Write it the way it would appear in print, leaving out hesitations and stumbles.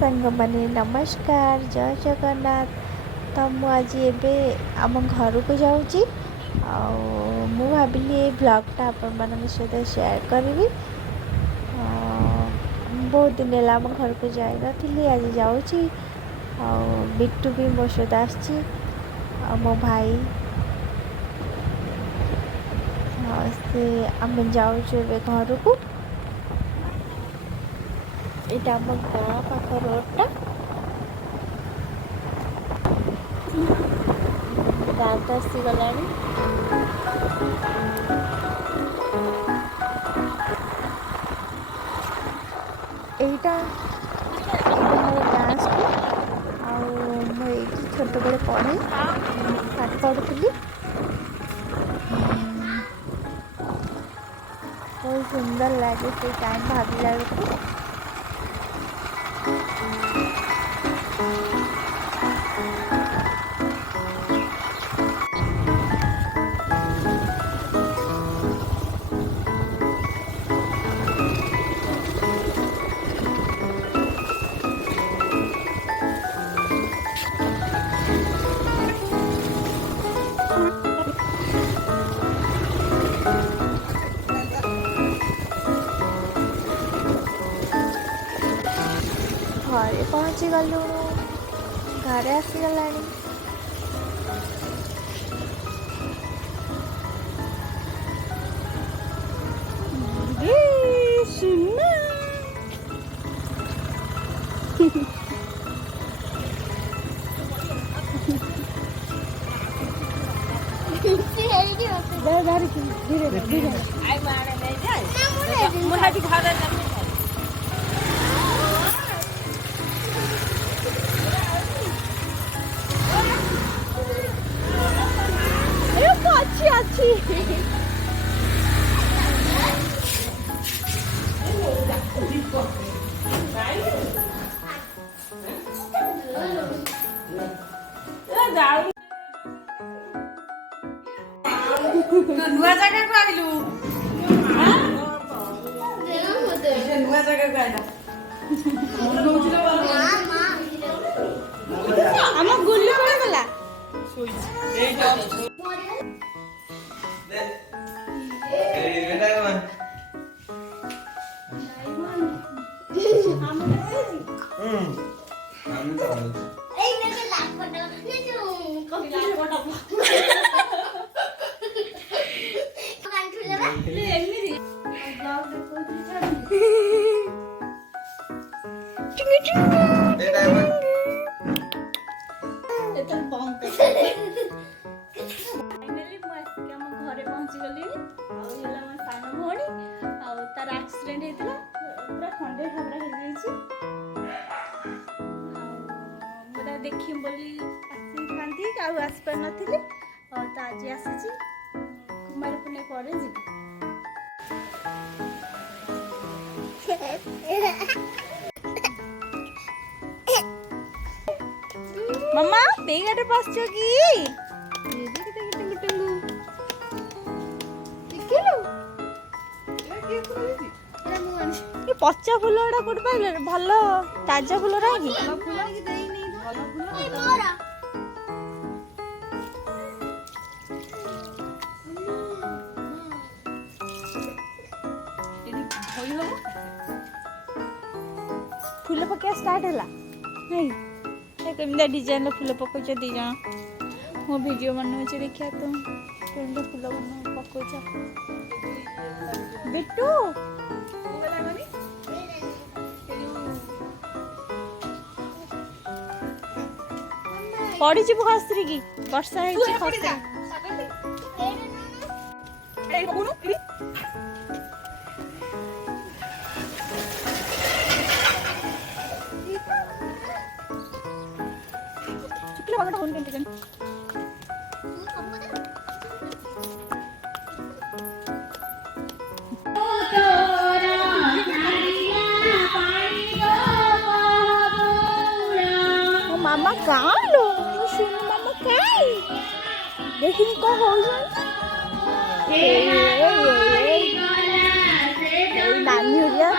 सांग मैंने नमस्कार जय जगन्नाथ। तो मुझे एवं आम घर को जाऊँगी मु भाविली ये ब्लॉगटा आपण मान सहित शेयर करी। बहुत दिन है आम घर को जाई नी आज जाऊँगी। बिट्टू भी मो सहित आसी मो भाई से आम जाऊँ घर को। यहाँ आम गाँ पाख रोडटा गाँ तो आसीगला। यहाँ मोर गाँ स्कूल आई छोट बड़े पढ़े पाठ पढ़ुली। बहुत सुंदर लगे से टाइम भाविला बेलू। घरे पहुँची गलु घरे आसीगला। नुआ जगह को आइलु नुआ जगह को आइला हम गुल्लू कोन गला ए बेटा कौन हम तो ए नके लापट ने जो कॉफी लापट घरे पहुँची गली सान भौणी तार एक्सीडेंट होता पूरा खंडे खाबरा हो देखी बोली आसपार नी तो आज आसी कुमारपूर्णिमा पर जी मम्मा बेगाटे पसछ कि पचा फुल कौट पाइल भल ताजा फुल रहा कि फुल पकड़ा स्टार्ट है नहीं कमी डिजाइन फुल पकड़ दी जन मो वीडियो बनाऊे देखिए तो केमती फुल पकड़ बिट्टू पड़ी जी खसरी की वर्षा मामा कहाँ लो सुन मामा कहाँ देखिए कौन हो नानी हो गया।